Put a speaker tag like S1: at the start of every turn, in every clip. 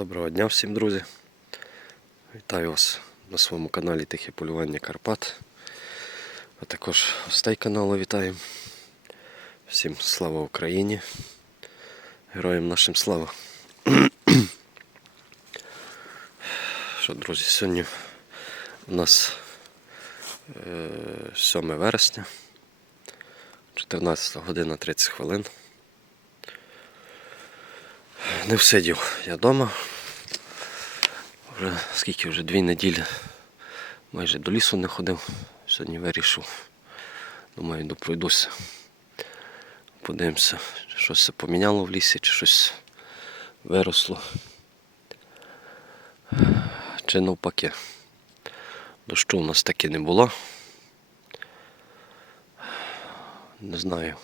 S1: Доброго дня всім, друзі. Вітаю вас на своєму каналі Тихе полювання Карпат. А також гостей каналу вітаю. Всім слава Україні. Героям нашим слава. Що, друзі, сьогодні у нас е, 7 вересня, 14 година 30 хвилин. Не всидів я вдома. Вже скільки вже дві неділі майже до лісу не ходив. Сьогодні вирішив. Думаю, допройдуся. Подивимося, чи щось поміняло в лісі, чи щось виросло. Чи навпаки. Дощу у нас таки не було. Не знаю.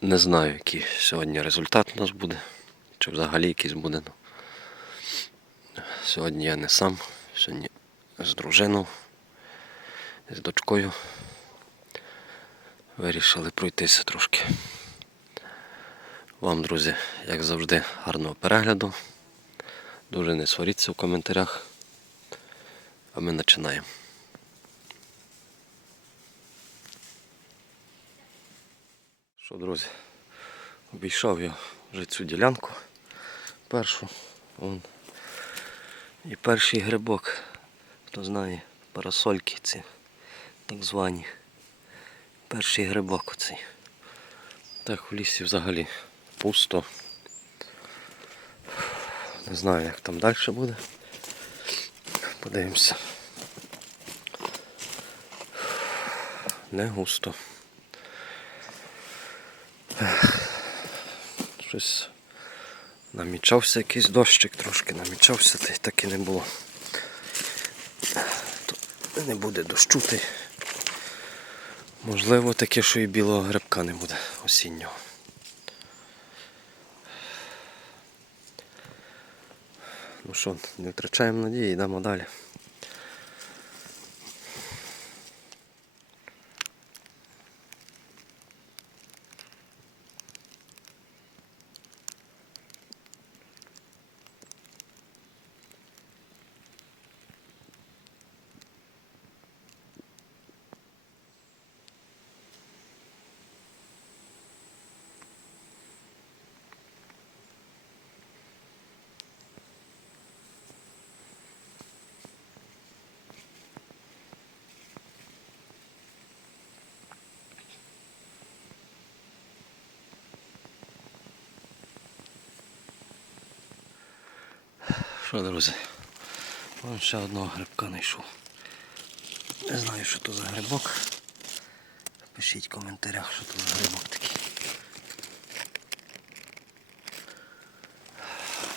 S1: Не знаю, який сьогодні результат у нас буде, чи взагалі якийсь буде. Сьогодні я не сам, сьогодні з дружиною, з дочкою. Вирішили пройтися трошки. Вам, друзі, як завжди, гарного перегляду. Дуже не сваріться в коментарях. А ми починаємо. Що, друзі, обійшов я вже цю ділянку першу. Вон. І перший грибок, хто знає, парасольки ці так звані. Перший грибок оцей. Так в лісі взагалі пусто. Не знаю, як там далі буде. Подивимося. Не густо. Щось намічався якийсь дощик, трошки намічався, та й так і не було. То не буде дощу, можливо таке, що і білого грибка не буде осіннього. Ну що, не втрачаємо надії, йдемо далі. Що, друзі? Вон ще одного грибка знайшов. Не знаю, що то за грибок. Пишіть в коментарях, що то за грибок такий.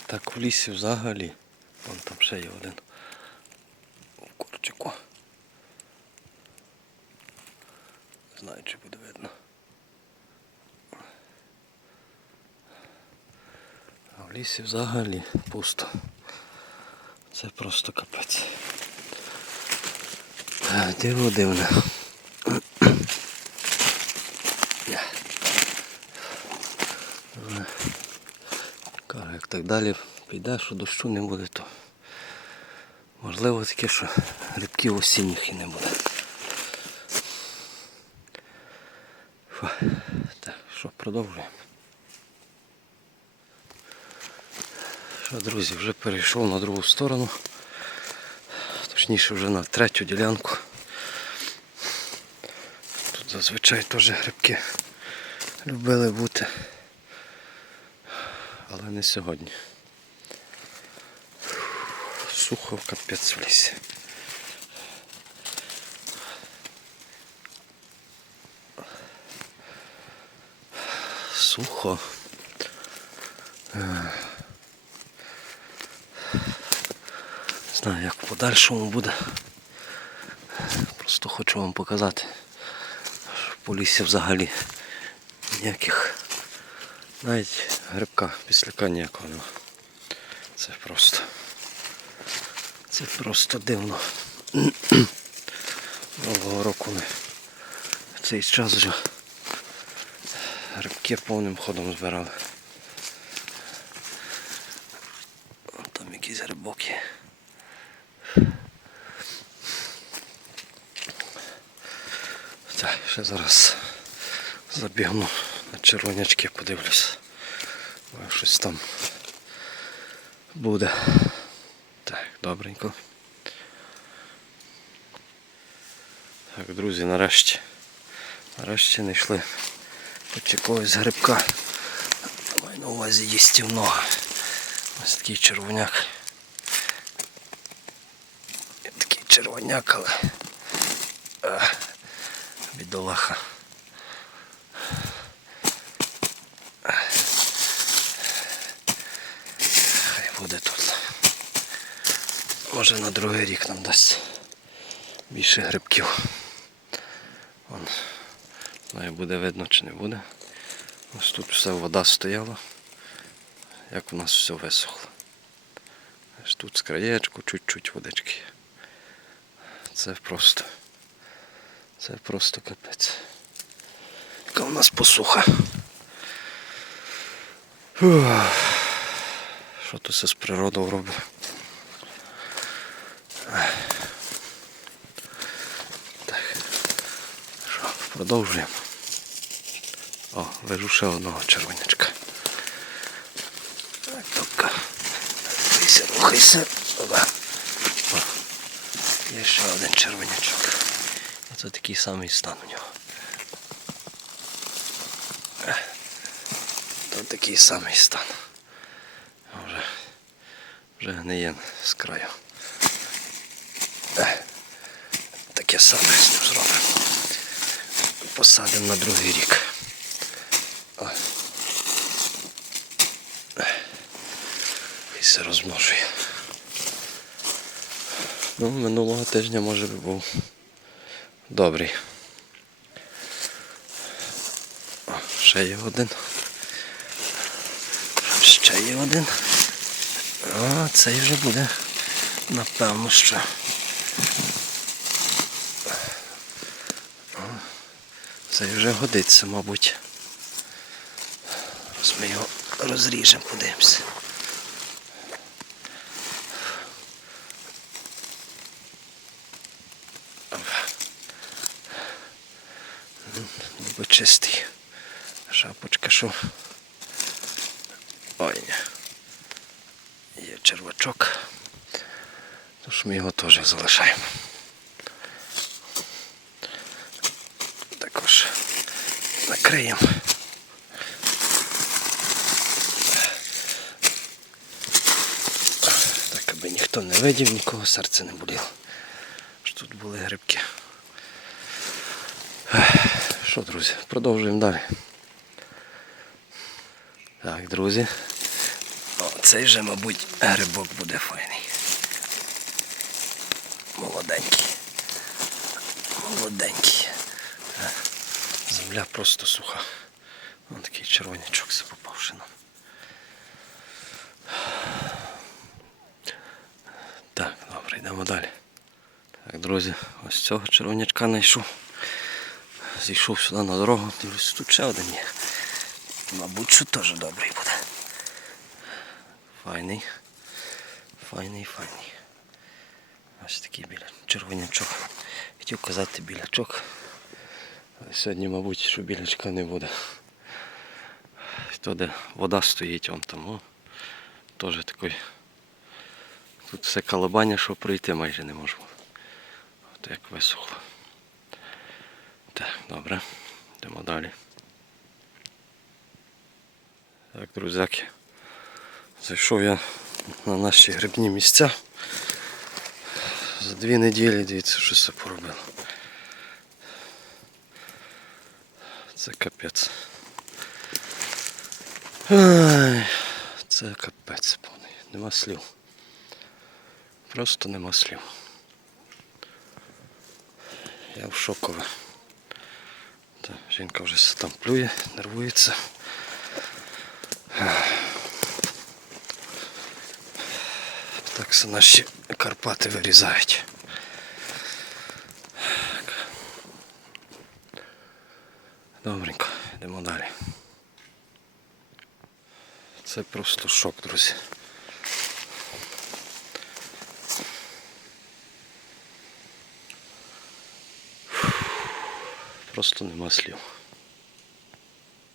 S1: Так в лісі взагалі. Вон там ще є один. У корчику. Не знаю, чи буде видно. А в лісі взагалі пусто. Це просто капець. Диво дивне. Кажу, як так далі піде, що дощу не буде, то можливо таке, що грибків осінніх і не буде. Фу. Так, що, продовжуємо. Друзі, вже перейшов на другу сторону. Точніше вже на третю ділянку. Тут зазвичай теж грибки любили бути. Але не сьогодні. Сухо капець в лісі. Сухо. Не знаю, як в подальшому буде. Просто хочу вам показати, що по лісі взагалі ніяких навіть грибка післяка ніякого нема. Це просто. Це просто дивно. Нового року ми в цей час вже грибки повним ходом збирали. якийсь грибок є. Так, ще зараз забігну на червонячки, подивлюсь. Може, Щось там буде. Так, добренько. Так, друзі, нарешті. Нарешті знайшли хоч якогось грибка. Маю на увазі їстівного. Ось такий червоняк. Такий червоняк, але бідолаха. Хай буде тут. Може на другий рік нам дасть більше грибків. Вон, знаю, буде видно чи не буде. Ось тут все вода стояла, як у нас все висохло. Аж тут з краєчку чуть-чуть водички. Це просто. Це просто капець. Яка у нас посуха. Що тут все з природою робить? Так. Що, продовжуємо. О, вижу ще одного червонячка. Так. Рухайся, рухайся. Є ще один червонячок. Оце такий самий стан у нього. Е, То такий самий стан. Вже, вже гниє з краю. Е, Таке саме з ним зробимо. Посадимо на другий рік. Е. І все розмножує. Ну, минулого тижня може би був добрий. Ще є один. Ще є один. О, цей вже буде. Напевно, що. Цей вже годиться, мабуть. Ми його розріжемо, подивимося. Ніби чистий. Шапочка що. Ой. Є червачок. Тож ми його теж залишаємо. Також накриємо. Так, аби ніхто не видів, нікого серце не боліло. Що тут були грибки. Що, друзі, продовжуємо далі. Так, друзі. О, цей вже, мабуть, грибок буде файний. Молоденький. Молоденький. Е, Земля просто суха. Ось такий червонячок все попавши нам. Так, добре, йдемо далі. Так, друзі, ось цього червонячка знайшов. Зійшов сюди на дорогу, дивлюсь, тут ще один є. Мабуть, що теж добрий буде. Файний. Файний, файний. Ось такий біля червонячок. Хотів казати білячок. Але сьогодні, мабуть, що білячка не буде. То, де вода стоїть, он там, теж такий. Тут все колобання, що пройти майже не можу. От як висохло. Так, добре. Йдемо далі. Так, друзяки. Зайшов я на наші грибні місця. За дві неділі, дивіться, що все поробило. Це капець. Ай, це капець повний. Нема слів. Просто нема слів. Я в шокове. Та, жінка вже там плює, нервується. Так все наші Карпати вирізають. Добренько, йдемо далі. Це просто шок, друзі. Просто нема слів.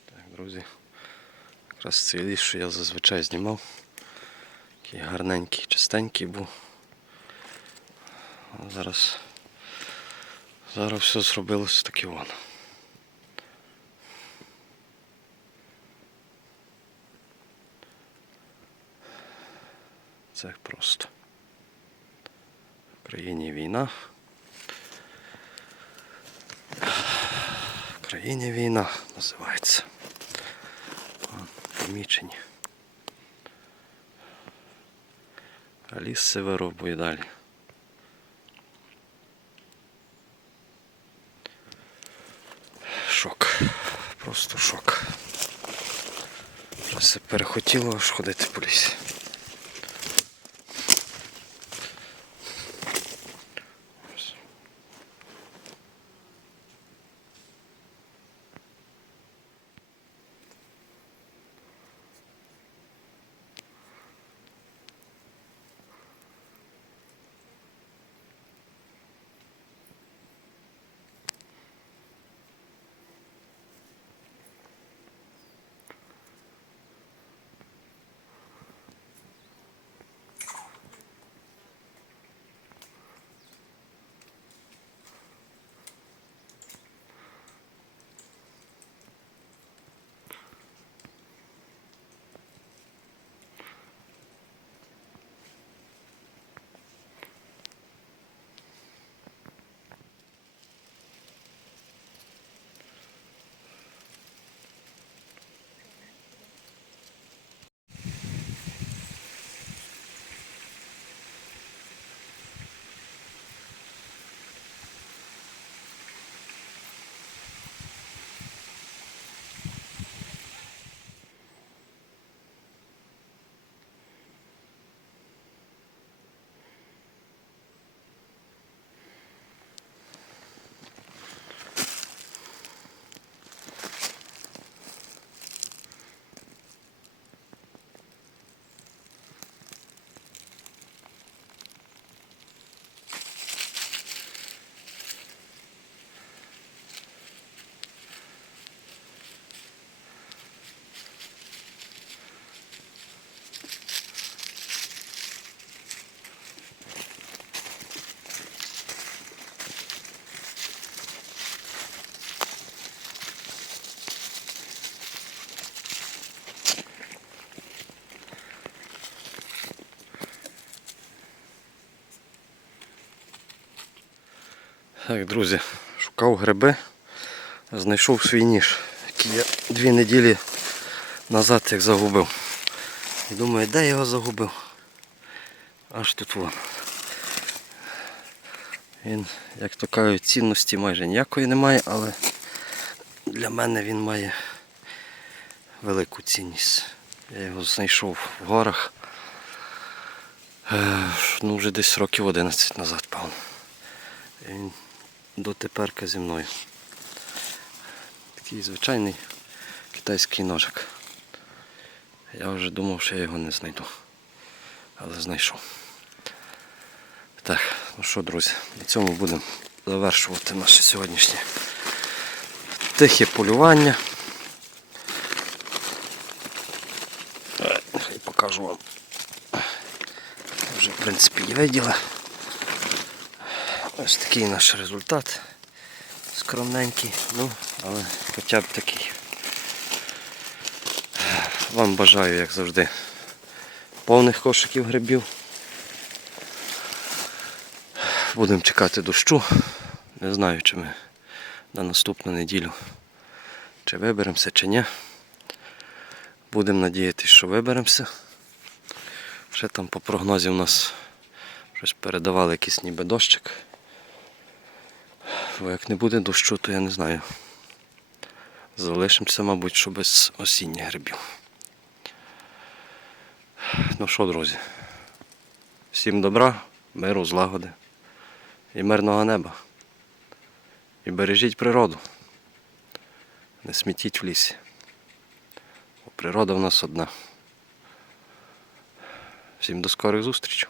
S1: Так, друзі. Якраз цей ліс, що я зазвичай знімав. Такий гарненький, чистенький був. А зараз. Зараз все зробилося таке воно. Це просто. В країні війна. В країні війна називається. Помічені. А ліс се виробує далі. Шок. Просто шок. Все перехотіло аж ходити по лісі. Так, друзі, шукав гриби, знайшов свій ніж, який я дві неділі назад як загубив. І думаю, де його загубив? Аж тут вон. Він, як то кажуть, цінності майже ніякої немає, але для мене він має велику цінність. Я його знайшов в горах. Е, Ну, вже десь років 11 назад, певно. Дотеперка зі мною. Такий звичайний китайський ножик. Я вже думав, що я його не знайду. Але знайшов. Так, ну що, друзі, на цьому будемо завершувати наше сьогоднішнє тихе полювання. Е, Нехай покажу вам. Вже в принципі і виділи. Ось такий наш результат. Скромненький, ну, але хоча б такий. Вам бажаю, як завжди, повних кошиків грибів. Будемо чекати дощу. Не знаю, чи ми на наступну неділю чи виберемося, чи ні. Будемо надіятися, що виберемося. Ще там по прогнозі у нас щось передавали якийсь ніби дощик. Бо як не буде дощу, то я не знаю. Залишимося, мабуть, що без осінніх грибів. Ну що, друзі, всім добра, миру, злагоди і мирного неба. І бережіть природу. Не смітіть в лісі. Бо природа в нас одна. Всім до скорих зустрічей.